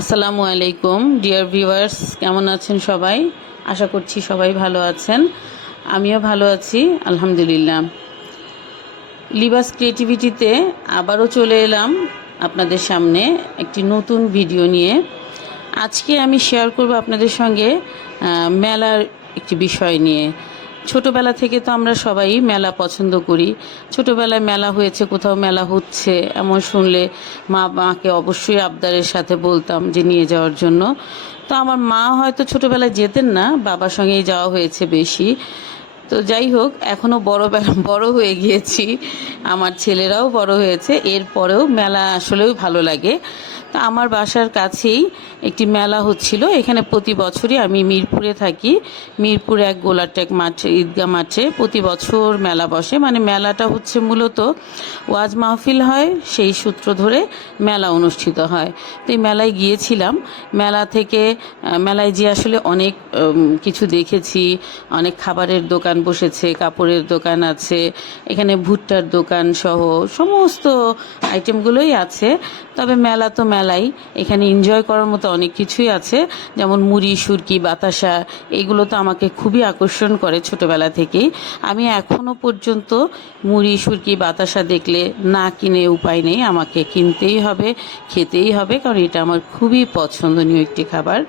আসসালামু আলাইকুম dear viewers, কেমন আছেন সবাই? আশা করছি সবাই ভালো আছেন। আমিও ভালো আছি আলহামদুলিল্লাহ। লিবাস ক্রিয়েটিভিটিতে আবারও চলে এলাম আপনাদের সামনে একটি নতুন ভিডিও নিয়ে। আজকে আমি শেয়ার করব আপনাদের সঙ্গে মেলার একটি বিষয় নিয়ে। ছোটোবেলা থেকে তো আমরা সবাই মেলা পছন্দ করি। ছোটোবেলায় মেলা হয়েছে, কোথাও মেলা হচ্ছে এমন শুনলে মাকে অবশ্যই আবদারের সাথে বলতাম যে নিয়ে যাওয়ার জন্য। তো আমার মা হয়তো ছোটোবেলায় যেতেন না, বাবার সঙ্গেই যাওয়া হয়েছে বেশি। তো যাই হোক, এখনও বড় হয়ে গিয়েছি, আমার ছেলেরাও বড় হয়েছে, এরপরেও মেলা আসলেও ভালো লাগে। তো আমার বাসার কাছেই একটি মেলা হচ্ছিল। এখানে প্রতি বছরই, আমি মিরপুরে থাকি, মিরপুরে এক গোলারটেক মাঠে, ঈদগাহ মাঠে প্রতি বছর মেলা বসে। মানে মেলাটা হচ্ছে মূলত ওয়াজ মাহফিল হয়, সেই সূত্র ধরে মেলা অনুষ্ঠিত হয়। তো এই মেলায় গিয়েছিলাম। মেলায় যে আসলে অনেক কিছু দেখেছি। অনেক খাবারের দোকান বসেছে, কাপড়ের দোকান আছে, এখানে ভুট্টার দোকান সহ সমস্ত আইটেমগুলোই আছে। তবে মেলা তো মেলাই, এখানে এনজয় করার মতো অনেক কিছুই আছে, যেমন মুড়ি, সুরকি, বাতাসা। এগুলো তো আমাকে খুবই আকর্ষণ করে ছোটোবেলা থেকেই। আমি এখনও পর্যন্ত মুড়ি, সুরকি, বাতাসা দেখলে না কিনে উপায় নেই, আমাকে কিনতেই হবে, খেতেই হবে, কারণ এটা আমার খুবই পছন্দনীয় একটি খাবার।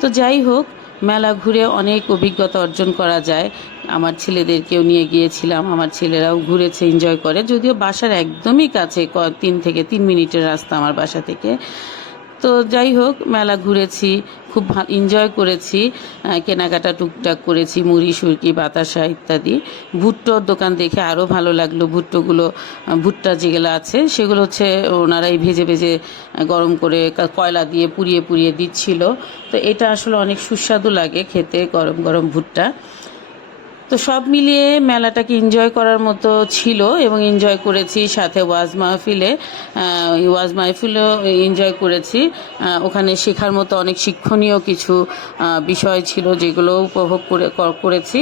তো যাই হোক, মেলা ঘুরে অনেক অভিজ্ঞতা অর্জন করা যায়। আমার ছেলেদেরকেও নিয়ে গিয়েছিলাম, আমার ছেলেরাও ঘুরেছে, এনজয় করে। যদিও বাসার একদমই কাছে, 3 মিনিটের রাস্তা আমার বাসা থেকে। তো যাই হোক, মেলা ঘুরেছি, খুব এনজয় করেছি, কেনাকাটা টুকটাক করেছি, মুড়ি, সুরকি, বাতাসা ইত্যাদি। ভুট্টোর দোকান দেখে আরও ভালো লাগলো। ভুট্টা যেগুলো আছে সেগুলো হচ্ছে ওনারাই ভেজে ভেজে গরম করে কয়লা দিয়ে পুড়িয়ে পুড়িয়ে দিচ্ছিল। তো এটা আসলে অনেক সুস্বাদু লাগে খেতে, গরম গরম ভুট্টা। তো সব মিলিয়ে মেলাটাকে এনজয় করার মতো ছিল এবং এনজয় করেছি। সাথে ওয়াজ মাহফিলও এনজয় করেছি। ওখানে শেখার মতো অনেক শিক্ষণীয় কিছু বিষয় ছিল, যেগুলো উপভোগ করেছি।